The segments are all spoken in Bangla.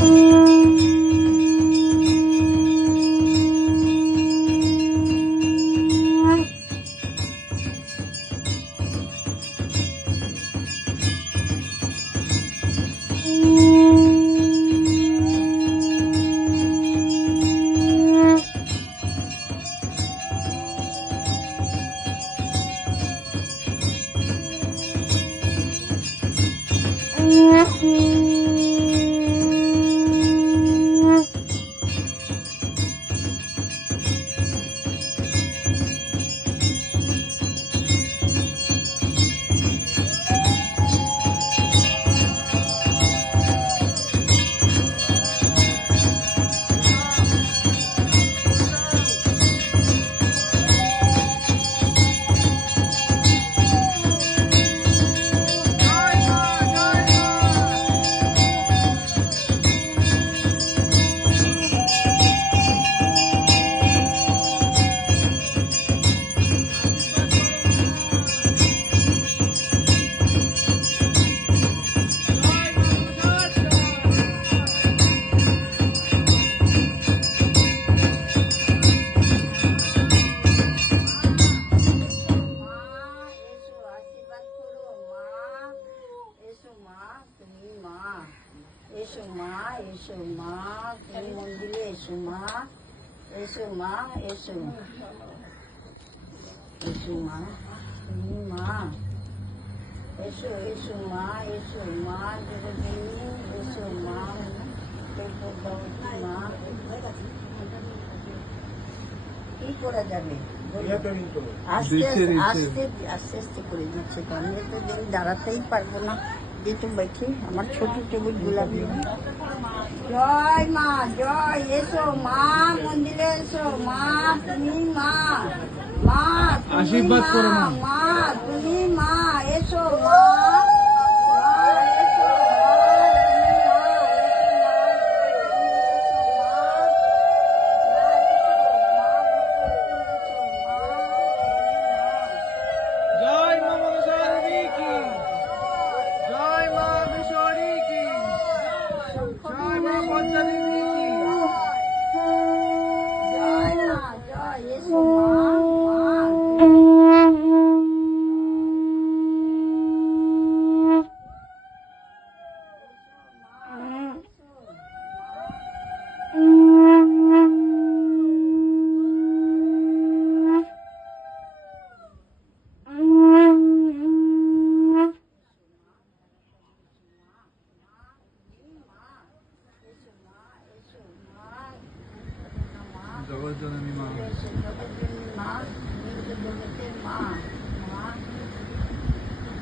Mm-hmm. এসো মা মন্দিরে এসো মা এসো মা এসো। এসো মা মা। এসো এসো মা এসো মা জগদিনী এসো মা। মা কি করা যাবে। আস্তে। আস্তে আস্তে আস্তে করে দিচ্ছে। তো আমি তো দিন দাঁড়াতেই পারব না। যেটু বৈঠি আমার ছোট টেবিল গোলাপি। জয় মা জয় এসো মা মন্দিরে এসো। মা তুমি মা মা তুমি আশীর্বাদ করো মা। মা তুমি মা এসো মা, जननी माँ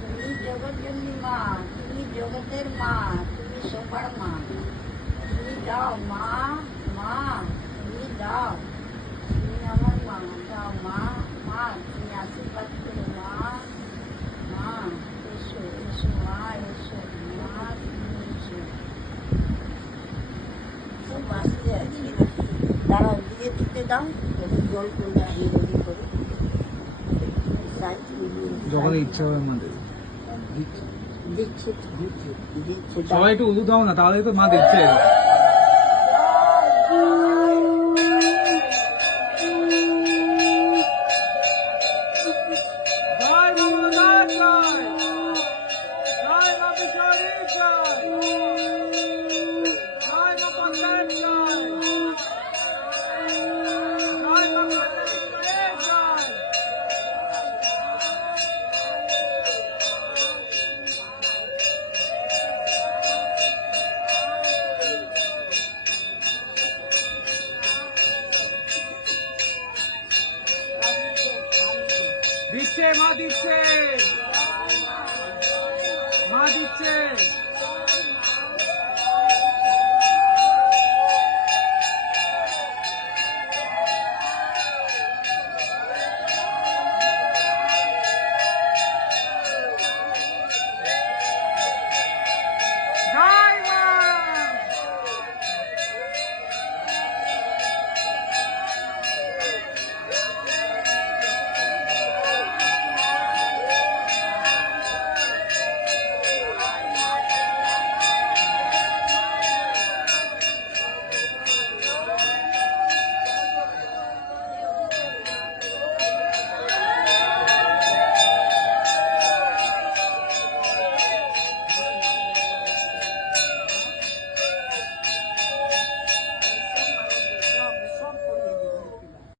तुम्ही जगत जननी माँ तुम्ही जगतेर माँ तुम्ही सोबळ माँ तुम्ही जाओ माँ। দাও একটু জল করে। দিয়ে রেডি করে যখন ইচ্ছা হবে আমাদের দিচ্ছে। তো, দিচ্ছে। সবাই একটু উদু দাও না তাহলে তো মা দিচ্ছে দিচ্ছে মা দিচ্ছে। মা দিচ্ছে।